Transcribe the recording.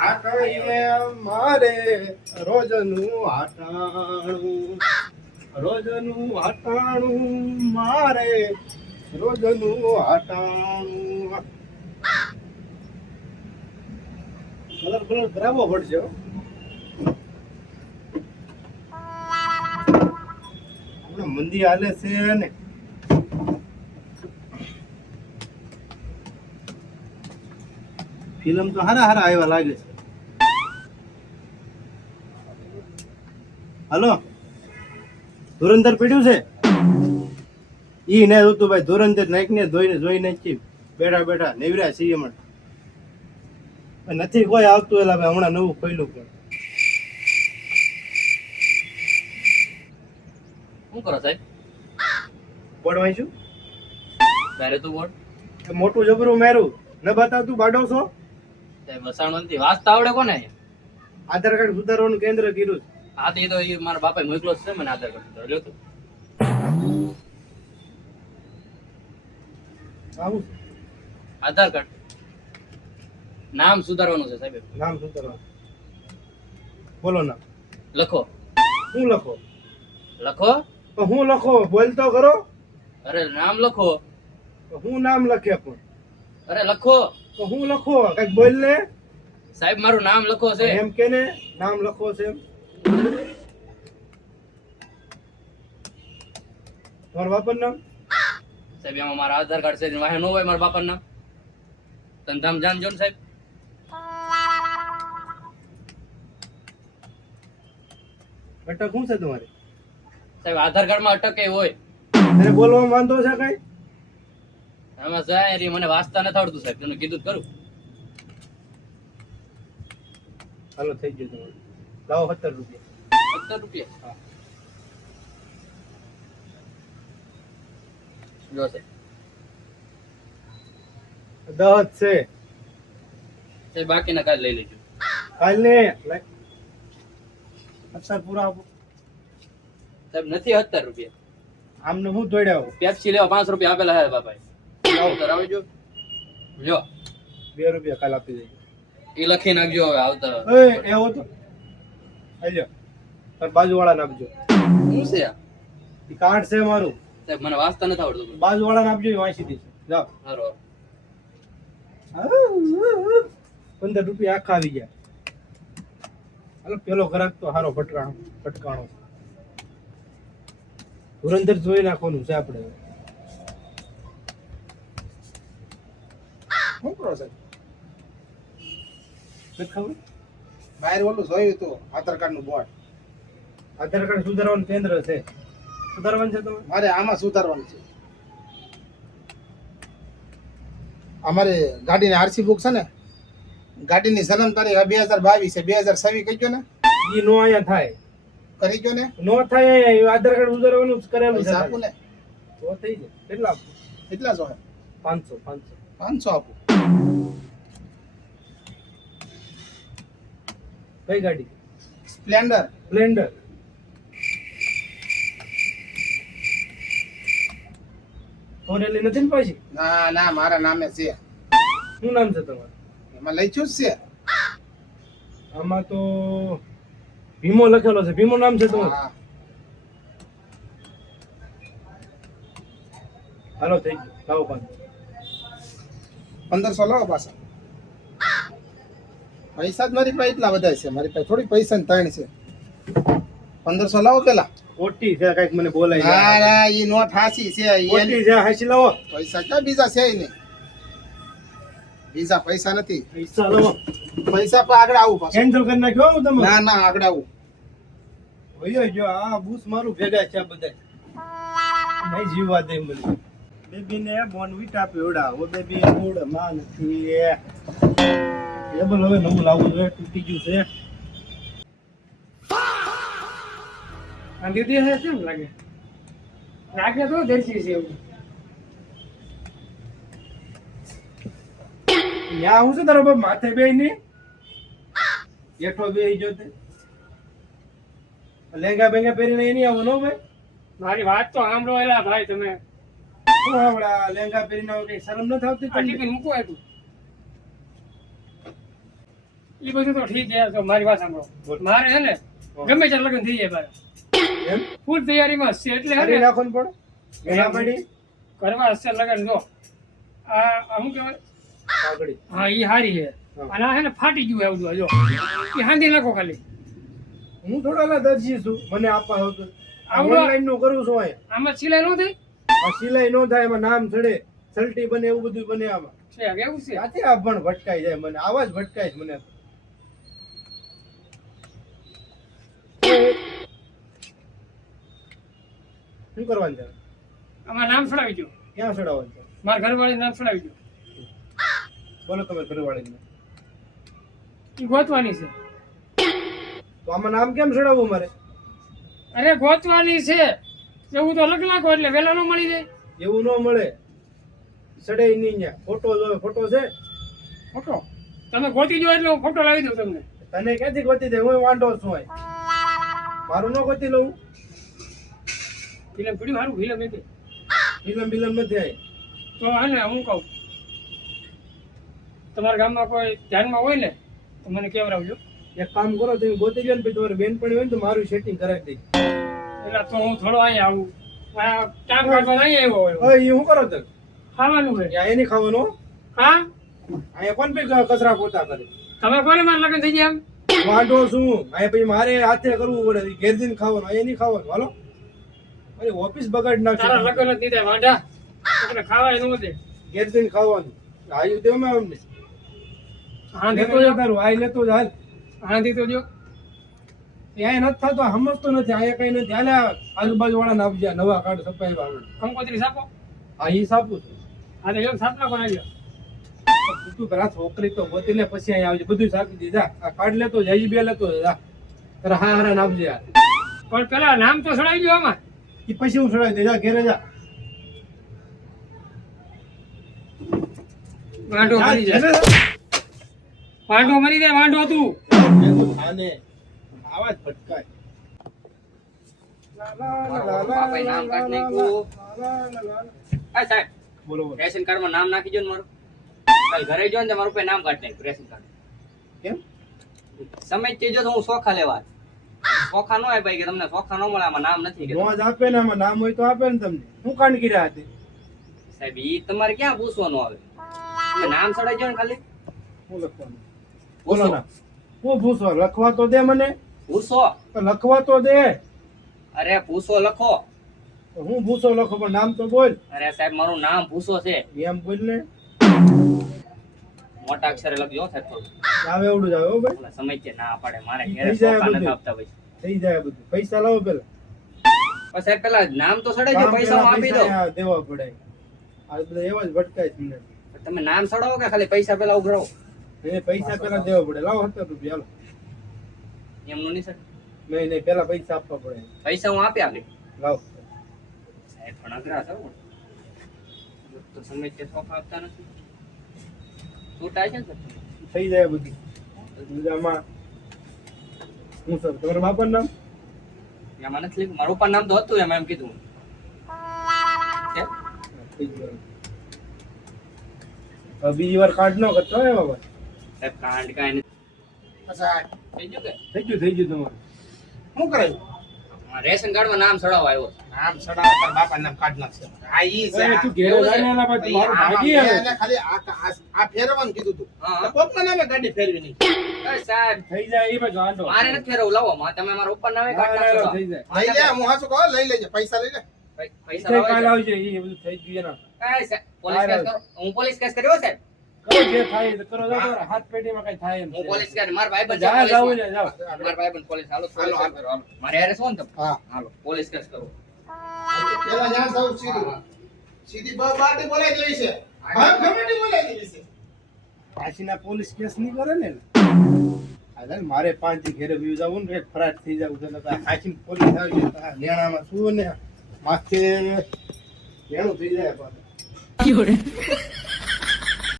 હાટણીએ મારે રોજનું હાટાણું, રોજનું હાટાણું મારે રોજનું હાટાણું. કલર કલર કરાવવો પડશે હો. હમણાં મંદી હાલે છે ને ફિલ્મ તો હારા હારા આવ્યા લાગે છે. હાલો ધુરંધર પીડ્યું છે ઈ ને જોતું ભાઈ. ધુરંધર નાઈક ને જોઈને બેઠા બેઠા નેવર્યા છીએ હમણાં. નથી કોઈ આવતું એલા ભાઈ. હમણાં નવું ખોલ્યું પણ શું કરો સાહેબ? બોર્ડ વાંચ્યું તારે તું બોલ. મોટું જબરું મેરું ન બતાવતું બાડો છો. સાહેબ વસાણો નથી વાંચતા આવડે કોને? આધાર કાર્ડ સુધારવાનું કેન્દ્ર કીધું. હા તો એ તો ઈ મારા બાપાએ મોકલો છે મને આધાર કાર્ડ લ્યો તો. આવું આધાર કાર્ડ નામ સુધારવાનું છે સાહેબ. નામ સુધારવાનું બોલો ના. લખો. શું લખો? લખો. તો હું લખો બોલ તો ખરો. અરે નામ લખો. તો હું નામ લખે પણ. અરે લખો. તો હું લખો કઈક બોલ ને. સાહેબ મારું નામ લખો છે. એમ કે ને નામ લખો છે એમ. તમારા બાપાનું નામ? સાહેબ એમાં મારા આધાર કાર્ડ છે વાહે નો હોય મારા બાપાનું નામ. ધંધામ જાણજો ને સાહેબ. અટક શું છે તમારે? સાહેબ આધાર કાર્ડ માં અટકે હોય. તને બોલવામાં વાંધો છે કઈ? આમાં જાય રી મને વાંચતા નથી આવડતું સાહેબ. તમને કીધું જ કરું. હાલો થઈ ગયું તમારું. લાવો 17 રૂપિયા. 17 રૂપિયા? હા. જો સાહેબ 10 છે. સાહેબ બાકીના કાલ લઈ લેજો. કાલ ને અત્યારે પૂરા આપો. સાહેબ નથી 17 રૂપિયા. આમને હું દોડ્યા પેપ્સી લેવા 5 રૂપિયા આપેલા હે બાપાએ. આવો કરાવજો. જો 2 રૂપિયા કાલ આપી દેજો. એ લખી નાખજો હવે આવતા. એવો તો આલ્યો તાર બાજુવાળાને આપજો. શું છે આ? એ કાર્ડ છે મારું. સાહેબ મને વાંચતા નથી આવડતું. બાજુવાળાને આપજો એ વાંચી દેશે. જાઓ. હારો. 15 રૂપિયા આખા આવી ગયા. હાલો પેલો ગ્રાહક તો હારો ફટકાણો. ધુરંધર જોઈ નાખવાનું છે આપણે. શું કરો સાહેબ? નથી ખબર. બહાર ઓલું જોયું તો આધાર કાર્ડ નું બોર્ડ. આધાર કાર્ડ સુધારવાનું કેન્દ્ર છે. સુધારવાનું છે તમારે? મારે આમાં સુધારવાનું છે. અમારે ગાડીની આરસી બુક છે ને, ગાડીની જન્મ તારીખ 2022 છે. 2026 કહીજો ને. ઈ નો આયા થાય. કરી ગયો ને? નો થાય. આધાર કાર્ડ સુધારવાનું જ કરેલું છે. આપું ને તો થઈ જાય. કેટલા આપું? કેટલા જો? 500 આપું. કઈ ગાડી? સ્પ્લેન્ડર. ઓરેલી નથી ને પાછી? ના મારા નામે છે. શું નામ છે તમારું? એમાં લખ્યું જ છે. આમાં તો ભીમો લખેલો છે. ભીમો નામ છે તમારું? હાલો થઈ ગયું. લાવો 1500 લાવો પાછા. પૈસા જ મારી પાસે એટલા બધા છે. મારી પાસે થોડી પૈસા ને તાણ છે. 1500 લાવો પેલા. ઓટી છે કઈક મને બોલાય. ના ઈ નોટ હાસી છે. ઓટી છે હાસી લાવો. પૈસા ક્યાં બીજા છે નહીં. બીજા પૈસા નથી. પૈસા લાવો. પૈસા પર આગળ આવું પાછું. કેન્સલ કરી નાખ્યો હું તમે? ના આગળ આવું. ઓયો જો આ બૂસ મારું ભેગા છે બધા. નહીં જીવવા દે મને. બેબી ને બોનવીટા પીવડા. ઓ બેબી મૂડ માં નથી. ટેબલ હવે નવું લાવવું જોઈએ. તૂટી ગયું છે. આ દીદી હે કેમ લાગે? લાગે તો દર્શી છે એવું. યા હું શું તારો બાપ માથે બેહી ની જેઠો બેહી જો તે લેંગા બેંગા પહેરીને એની આવો નો ભાઈ. મારી વાત તો સાંભળો એલા ભાઈ તમે. શું હમણાં લેંગા પહેરીને આવો કઈ શરમ ન થાવતી? ટિફિન મૂકો એટલું. એ બધું તો ઠીક છે, તો મારી વાત સાંભળો. બોલ. મારે છે ને ગમે ત્યારે લગ્ન થઈ જાય મારે. એમ ફૂલ તૈયારીમાં છે એટલે છે કરી ને નાખો ને પડે એના પડી કરવા હશે લગ્ન. જો આ શું કહેવાય, આગળી હા એ હારી છે. હા. અને આ છે ને ફાટી ગયું આવું જો એ હાંધી નાખો ખાલી. હું થોડા દરજી છું, મને આપવા હતો આવડો- ઓનલાઈન નું કરું છું અહીંયા. આમાં સિલાઈ ન થઈ આ સિલાઈ નો થાય, એમાં નામ ચડે, સલટી બને, એવું બધું બને આમાં. છે એવું છે. ક્યાંથી આ પણ ભટકાઈ જાય મને, આવાજ ભટકાય છે મને. શું કરવાનું છે? આમાં નામ ચડાવી દો. ક્યાં ચડાવવાનું છે? મારા ઘરવાળી નામ ચડાવી દો. બોલો તમે ઘરવાળીને. એ ગોતવાની છે. તો આમાં નામ કેમ ચડાવવું મારે? અરે ગોતવાની છે. એવું તો લગ નાખો એટલે વેલા ન મળી જાય. એવું ન મળે, સડે નહીં ત્યાં. ફોટો જોવે, ફોટો છે? ફોટો તમે ગોતી દો એટલે હું ફોટો લાવી દઉં તમને. તને ક્યાંથી ગોતી દે? હું વાંઢો છું અહીં. મારું ન ગોતી લઉં? ફિલ્મ પીડ્યું સારું ફિલ્મ એ ફિલ્મ બિલમ નથી આવી. તો હે ને હું કહું, તમારા ગામમાં કોઈ ધ્યાનમાં હોય ને તો મને કેવડાવજો. એક કામ કરો, તમે ગોતી ગયો ને પછી તમારી બેનપણી હોય ને તો મારું સેટિંગ કરાવી દઈ. એટલે તો હું થોડો અહીંયા આવું. આ ટાઈમ કાઢવા અહીંયા આવ્યો હોય. હવે એ શું કરો તમે? ખાવાનું હોય. ત્યાં એ નહીં ખાવાનું હો. હા અહીંયા કોણ પછી કચરા પોતા કરે? તમે કોને મારે લગ્ન થઈ ગયા એમ? વાંઢો છું અહીંયા, પછી મારે હાથે કરવું પડે. ઘેર જઈને ખાવાનું, અહીંયા નહીં ખાવાનું. હાલો, અરે ઓફિસ બગાડ તારા નાખશે. લગ્ન જ નહીં થાય વાંઢા. એટલે ખાવાય ન દે. ઘેર જઈને ખાવાનું. આયુ દેવામાં અમને હાંધી લેતો તો જા જો. તારું, આય લેતો જ હાલ. હાંધી તો જો. ત્યાં નથી થતો, સમજતો નથી. અહીંયા કઈ નથી. હાલે આજુબાજુ વાળા આપજે, નવા કાર્ડ સપાઈ વાળા. કંકોત્રી સાપો. હા એ સાપું છું. હા તો એમ સાપના પણ આવી તું પેલા છોકરી તો ગોતી લે, પછી અહીંયા આવજે. બધું સાપી દે. જા આ કાર્ડ લેતો જા, ઈ બે લેતો જા. તારા હા હારા આપજે યાર. પણ પેલા નામ તો ચડાવી દો આમાં. એ પછી હું ચડાવી દે. જા ઘેરે જા. વાંઢો જા, મરી જાય. ઘેરે જા. વાંઢો મરી જાય. વાંઢો હતું. ભેગું થાને. આવાજ ભટકાય. બાપાએ નામ કાઢી નાખ્યું. હા સાહેબ, બોલો બોલો. રેશન કાર્ડમાં નામ નાખી દો ને મારું. કાલ ઘરે જો ને તો મારું નામ કાઢી નાખ્યું રેશન કાર્ડ. કેમ? સમય ચીજો તો હું સોખા લેવા. સોખા ન હોય ભાઈ, કે તમને સોખા ન મળે, આમાં નામ નથી કે રોજ આપે ને, આમાં નામ હોય તો આપે ને તમને. શું કાંડ કર્યા હતી? સાહેબ ઈ તમારે ક્યાં પૂછવાનું આવે? તમે નામ ચડાઈ દો ને ખાલી. શું લખવાનું? બોલો ના. હું પૂછો? લખવા તો દે મને. પૂછો. તો લખવા તો દે. અરે પૂછો લખો. તો હું ભૂસો લખો, પણ નામ તો બોલ. અરે સાહેબ મારું નામ પૂછો છે. એમ બોલ ને. મોટા અક્ષરે લખજો સાહેબ થોડું. આવે એવડું જ આવે હો ભાઈ. ઓલા સમય છે ના પાડે, મારે થઈ ઘરે જાય સોખા બધું. નથી આપતા ભાઈ. થઈ જાય બધું. પૈસા લાવો પેલા. પણ સાહેબ પેલા નામ તો ચડાઈ દો, કામ પૈસા હું પેલા આપી દઉં. પૈસા દેવા પડે. આ બધા એવા જ ભટકાય છે મને. તમે નામ ચડાવો કે ખાલી પૈસા પેલા ઉઘરાવો? એ પૈસા પેલા દેવા પડે. લાવો 70 રૂપિયા હાલો. એમનું નહીં સર, નહીં નહીં, પેલા પૈસા આપવા પડે. પૈસા હું આપી આપી. લાવો. સાહેબ પણ અઘરા છો પણ. તો સમય છે સોખા આપતા નથી. છૂટાય છે ને સર? થઈ જાય બધું. બીજામાં હું સર તમારા બાપાનું નામ? એમાં નથી લખ્યું. મારું પણ નામ તો હતું, એમાં એમ કીધું. છે? થઈ ગયું. હવે બીજી વાર કાર્ડ નો કરતો હે બાબા. સાહેબ કાંડ કાંઈ નથી. અચ્છા થઈ ગયું કે? થઈ ગયું તમારું. શું કરાયું? હા, રેશન કાર્ડમાં નામ ચડાવવા આવ્યો. નામ સડાવ તાર બાપા નામ કાઢ નાખશે. આ ઈ છે. તું ઘેરે જાને એના પાસે મારું ભાગી આવે. એને ખાલી આ ફેરવવાનું કીધું તું. હા. કોકના નામે ગાડી ફેરવી નહીં. અરે સાહેબ થઈ જાય એ બાજુ આંડો. મારે નથી ફેરવું, લાવો. તમે મારા ઉપર નામે કાઢ ના, ના, નાખો. થઈ જાય. લઈ લે, હું હાસુ કહું, લઈ લેજે, પૈસા લઈ લે. પૈસા થઈ લાવો કાલ છે. આવજે. એ બધું થઈ ગયું એના. કાંઈ સાહેબ, પોલીસ કેસ કરો. હું પોલીસ કેસ કર્યો સાહેબ. કરો જે થાય એ કરો. જાઓ તમારા હાથ પેટીમાં કઈ થાય એમ હું છે. પોલીસ કેસ, મારા ભાઈબંધ છે જા જાવ પોલીસમાં. ને જાવ. મારા ભાઈબંધ પોલીસ, હાલો પોલીસ હાલો, કેસ કરો, હાલો. મારે હારે શું ને તમે? હા. હાલો પોલીસ કેસ કરો. પેલા જ્યાં જાવ સીધું. સીધી બાટી બોલાઈ દેવી છે. હા, ગમે તે બોલાઈ દેવી છે. પાછીના પોલીસ કેસ નહીં કરે ને. હાલ મારે 5 દી ઘેરે વ્યૂ જવું ને ફરાટ થઈ જવું છે. પાછી પોલીસ આવી જાય તો આ લેણામાં શું ને માથે લેણું થઈ જાય પાછું.